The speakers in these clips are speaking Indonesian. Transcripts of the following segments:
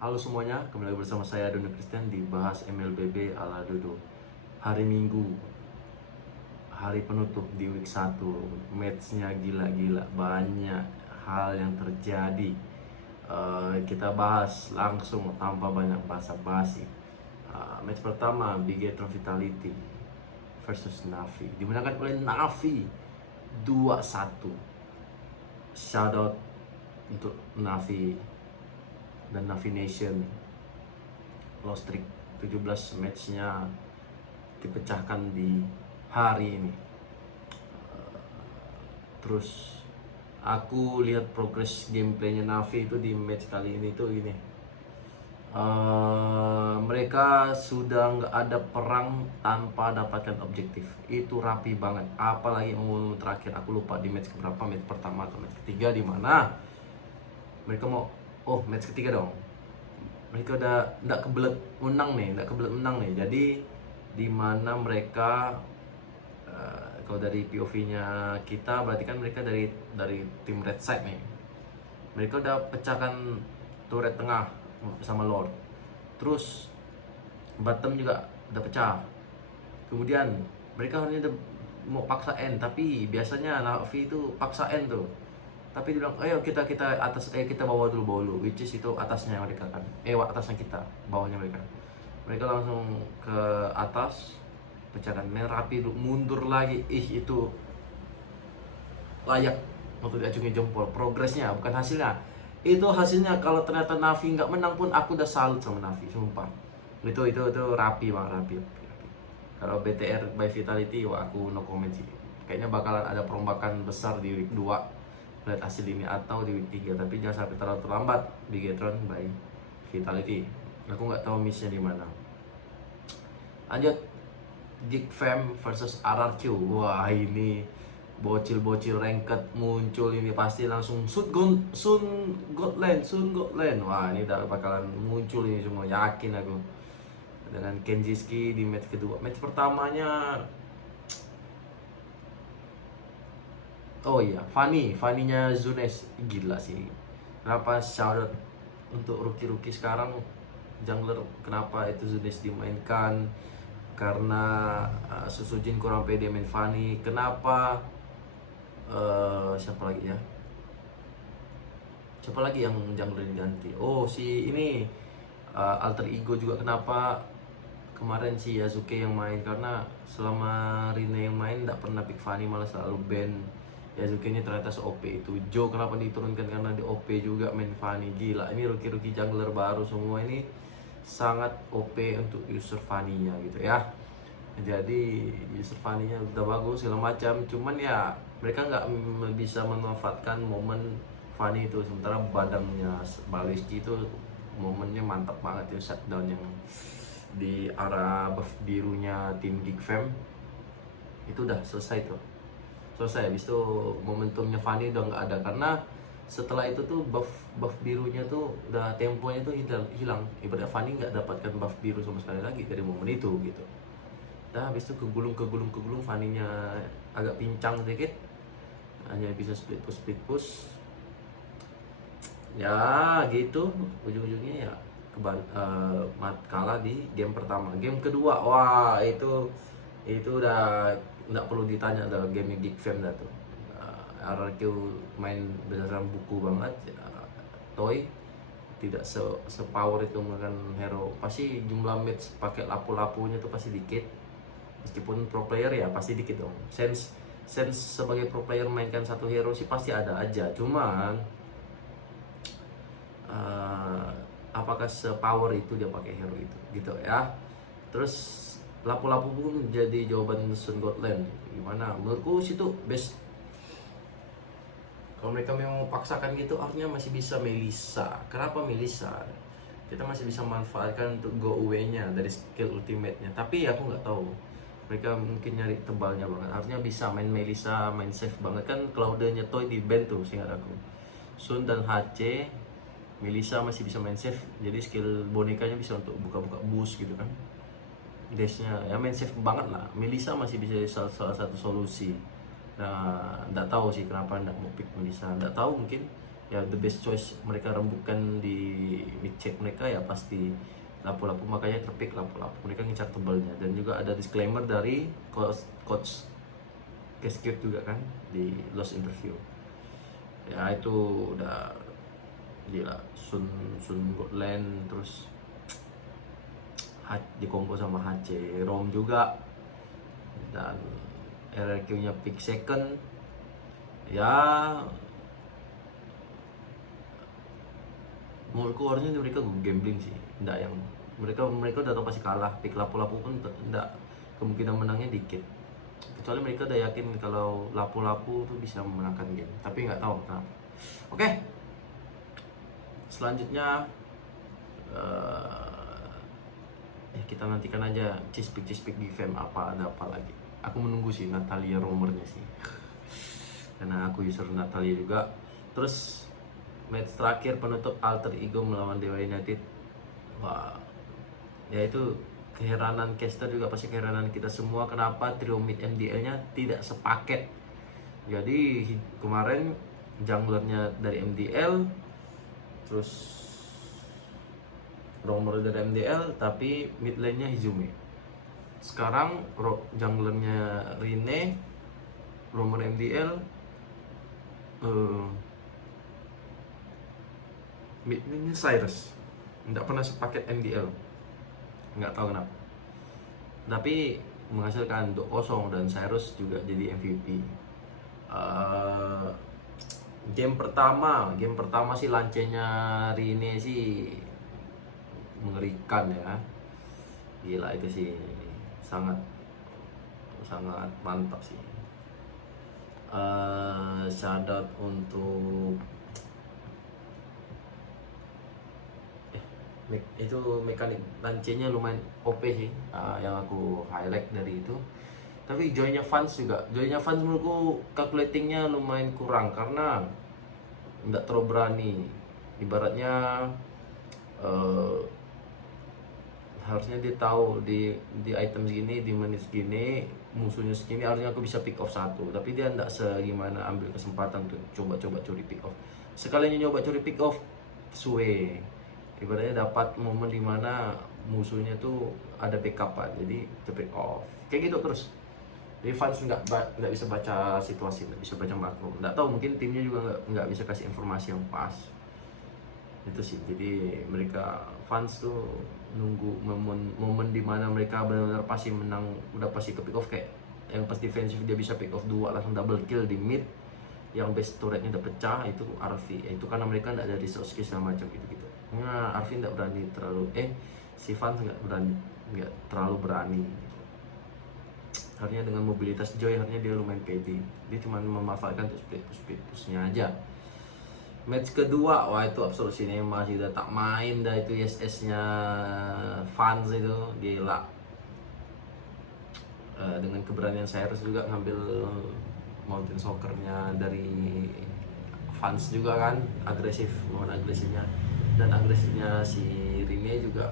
Halo semuanya, kembali lagi bersama saya Dono Christian di Bahas MLBB ala Dodo. Hari Minggu, hari penutup di week 1, matchnya gila-gila, banyak hal yang terjadi. Kita bahas langsung tanpa banyak basa-basi. Match pertama, Bigetron Vitality versus Navi, dimenangkan oleh Navi 2-1. Shoutout untuk Navi dan Navi Nation. Lost streak 17 matchnya dipecahkan di hari ini. Terus aku lihat progres gameplaynya Navi itu di match kali ini tuh gini. Mereka sudah nggak ada perang tanpa dapatkan objektif. Itu rapi banget. Apalagi momen terakhir, aku lupa di match keberapa, match pertama atau match ketiga, di mana mereka mau match ketiga dong. Mereka udah nggak kebelet menang nih. Jadi di mana mereka kalau dari POV-nya kita berarti kan mereka dari tim red side nih. Mereka udah pecahkan turret tengah sama Lord. Terus bottom juga udah pecah. Kemudian mereka hanya mau paksa N, tapi biasanya Navi itu paksa N tuh. Tapi dia bilang, ayo kita atas, kita bawa dulu, which is itu atasnya mereka kan, atasnya kita, bawahnya mereka. Mereka langsung ke atas, pecahkan rapi, mundur lagi. Itu layak untuk diacungi jempol. Progresnya, bukan hasilnya. Itu hasilnya. Kalau ternyata Navi nggak menang pun aku udah salut sama Navi, sumpah. Itu rapi bang, rapi. Kalau BTR by Vitality, wah aku no comment sih. Kayaknya bakalan ada perombakan besar di week 2 lihat hasil ini, atau di week 3. Tapi jangan sampai terlalu terlambat. Bigetron by Vitality, aku nggak tahu missnya di mana. Lanjut, Geek Fam versus RRQ. Wah, ini bocil-bocil ranked muncul ini, pasti langsung Sun Gotland. Wah, ini udah bakalan muncul ini semua, yakin aku. Dengan Kenjiski di match kedua. Match pertamanya, Fanny-nya Zunes gila sih. Kenapa shoutout untuk rookie sekarang jungler, kenapa itu Zunes dimainkan? Karena Susujin kurang pede main Fanny. Kenapa siapa lagi yang jungler diganti? Si ini alter ego juga. Kenapa kemarin si Yasuke yang main? Karena selama Rina yang main tidak pernah pick Fanny, malah selalu ban Yasuke-nya. Ternyata se-OP itu. Joe kenapa diturunkan? Karena di OP juga main Fanny. Gila, ini rookie jungler baru semua ini sangat OP untuk user Fanny-nya gitu ya. Jadi user Fanny-nya udah bagus segala macam, cuman ya mereka nggak bisa memanfaatkan momen Fanny itu. Sementara badangnya Baliski itu momennya mantap banget ya, shutdown yang di arah buff birunya tim Geek Fam itu udah selesai tuh. Habis itu momentumnya Fanny udah nggak ada, karena setelah itu tuh buff birunya tuh udah, temponya tuh hilang. Ibaratnya Fanny nggak dapatkan buff biru sama sekali lagi dari momen itu gitu. Nah, habis itu kegulung Fanny-nya agak pincang sedikit, hanya bisa split push. Ya gitu, ujung-ujungnya ya kalah di game pertama. Game kedua, wah itu udah nggak perlu ditanya, ada game Geek Fam dah tuh. RRQ main berdasarkan buku banget. Toy tidak se-power itu menggunakan hero. Pasti jumlah match pakai lapu-lapunya tuh pasti dikit. Meskipun pro player ya pasti dikit dong. Sense sebagai pro player mainkan satu hero sih pasti ada aja. Cuman apakah se-power itu dia pakai hero itu gitu ya. Terus lapu-lapu pun jadi jawaban Sun Gotland. Gimana? Menurutku situ best. Kalau mereka memang paksakan gitu, artinya masih bisa Melissa. Kenapa Melissa? Kita masih bisa manfaatkan untuk go away-nya dari skill ultimate-nya. Tapi aku nggak tahu, mereka mungkin nyari tebalnya banget. Artinya bisa main Melissa, main safe banget kan. Cloud-nya Toy di band tuh seingat aku. Sun dan HC, Melissa masih bisa main safe. Jadi skill bonekanya bisa untuk buka-buka boost gitu kan. Dashnya ya main safe banget lah. Melissa masih bisa salah satu solusi. Nah, nggak tahu sih kenapa nggak mau pick Melissa. Nggak tahu, mungkin ya the best choice mereka rembukan di mid check mereka ya pasti lapu-lapu, makanya terpick lapu-lapu, mereka ngincar tebalnya. Dan juga ada disclaimer dari coach Cascade juga kan di lost interview. Ya itu udah gila, Sun Gotland terus di combo sama HC Rom juga, dan RRQ nya pick second. Ya menurutku harusnya mereka gambling sih, enggak yang mereka udah tahu pasti kalah, pick lapu-lapu pun enggak, kemungkinan menangnya dikit, kecuali mereka udah yakin kalau lapu-lapu tuh bisa memenangkan game, tapi nggak tahu kenapa. Oke, selanjutnya kita nantikan aja cispik di fam ada apa lagi. Aku menunggu sih Natalia rumornya sih karena aku user Natalia juga. Terus match terakhir penutup Alter Ego melawan Dewa United. Wah, ya itu keheranan caster juga, pasti keheranan kita semua kenapa trio mid MDL-nya tidak sepaket. Jadi kemarin junglernya dari MDL, terus Romer dari MDL, tapi mid lane-nya Hizume. Sekarang junglernya Rene, Romer MDL, mid lane-nya Cyrus. Nggak pernah sepaket MDL, nggak tahu kenapa. Tapi menghasilkan 2-0 dan Cyrus juga jadi MVP. Game pertama sih lancenya Rene sih mengerikan ya, gila itu sih, sangat mantap sih. Shout out untuk itu mekanik lancenya lumayan OP sih, yang aku highlight dari itu. Tapi joinnya fans menurutku calculatingnya lumayan kurang karena nggak terlalu berani. Ibaratnya harusnya dia tahu di item segini, di menit segini, musuhnya segini, harusnya aku bisa pick off satu. Tapi dia nggak segimana ambil kesempatan tuh coba curi pick off. Sekalinya nyoba curi pick off, suwe. Ibaratnya dapat momen dimana musuhnya tuh ada backupan, jadi itu pick off. Kayak gitu terus. Jadi fans nggak bisa baca situasi, nggak bisa baca makro. Nggak tahu, mungkin timnya juga nggak bisa kasih informasi yang pas. Itu sih, jadi mereka fans tuh nunggu momen dimana mereka benar-benar pasti menang, udah pasti ke pick off, kayak yang pas defensif dia bisa pick off 2 langsung double kill di mid, yang base turretnya udah pecah, itu Arfi. Itu karena mereka nggak ada resource segala macam gitu. Nah Arfi nggak berani terlalu, si fans nggak terlalu berani. Harusnya dengan mobilitas Joy, harusnya dia lumayan pede. Dia cuma memanfaatkan untuk split pushnya aja. Match kedua, wah itu Absolute Cinema sih, udah tak main dah itu ISS-nya fans itu, gila. Dengan keberanian Cyrus juga ngambil Mountain Soccer-nya dari fans juga kan, agresifnya. Dan agresifnya si Rene juga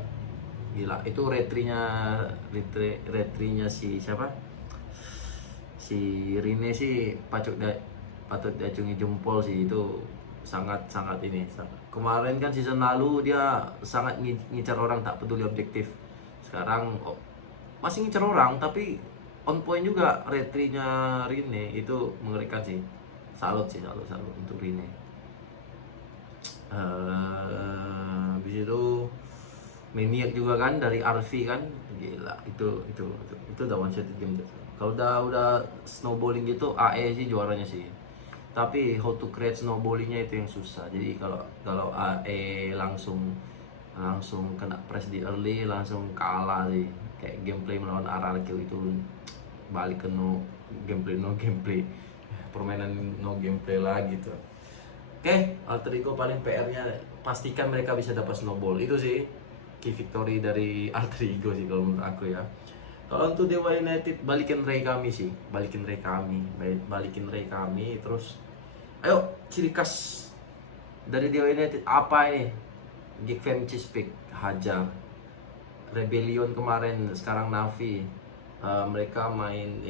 gila. Itu retrinya si siapa? Si Rene sih patut diacungi jempol sih, itu sangat ini. Kemarin kan season lalu dia sangat ngincar orang, tak peduli objektif. Sekarang masih ngincar orang tapi on point juga. Retrinya Rene itu mengerikan sih. Salut untuk Rene. Habis itu Maniac juga kan dari Arfi kan, gila. Itu udah one shot game gitu. Kalau udah snowballing gitu, AE sih juaranya sih. Tapi how to create snowballingnya itu yang susah. Jadi kalau AE langsung kena press di early, langsung kalah sih. Kayak gameplay melawan RRQ itu balik ke no gameplay, permainan no gameplay lagi tuh. Oke, Alter Ego paling PR-nya pastikan mereka bisa dapat snowball. Itu sih key victory dari Alter Ego sih kalau menurut aku ya. Kalau untuk Dewa United, balikin Ray kami. Terus ayo, ciri khas dari Dewa United apa ini? Geek Fam Cispik, Hajar, Rebellion kemarin, sekarang Navi. Mereka main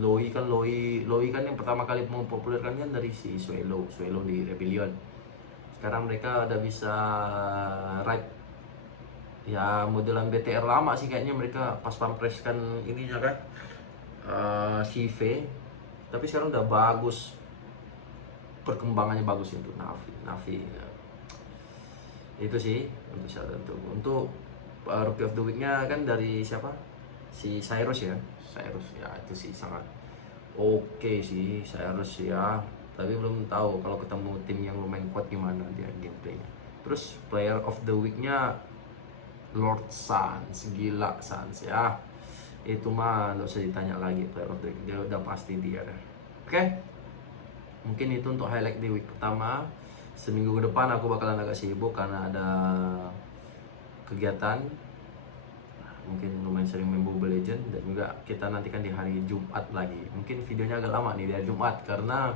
Loi kan, Loi kan yang pertama kali mempopulerkan kan dari si Suelo di Rebellion. Sekarang mereka udah bisa ride ya modelan BTR lama sih kayaknya, mereka pas pampres kan ininya kan, si V, tapi sekarang udah bagus, perkembangannya bagus untuk Navi ya. Itu sih untuk syarat untuk Rookie of the Week-nya kan dari siapa, si Cyrus ya. Cyrus ya, itu sih sangat oke sih Cyrus ya, tapi belum tahu kalau ketemu tim yang lumayan kuat gimana dia gameplaynya. Terus Player of the Week-nya Lord Sans, gila Sans ya, itu mah nggak usah ditanya lagi, Player of the Week dia udah pasti dia dah. Oke, mungkin itu untuk highlight di week pertama. Seminggu ke depan aku bakalan agak sibuk karena ada kegiatan, mungkin lumayan sering main Mobile Legend, dan juga kita nantikan di hari Jumat lagi. Mungkin videonya agak lama nih di hari Jumat karena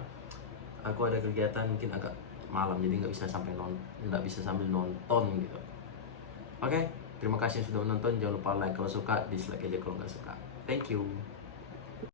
aku ada kegiatan mungkin agak malam, jadi nggak bisa sambil nonton gitu. Oke, terima kasih yang sudah menonton. Jangan lupa like kalau suka, dislike aja kalau nggak suka. Thank you.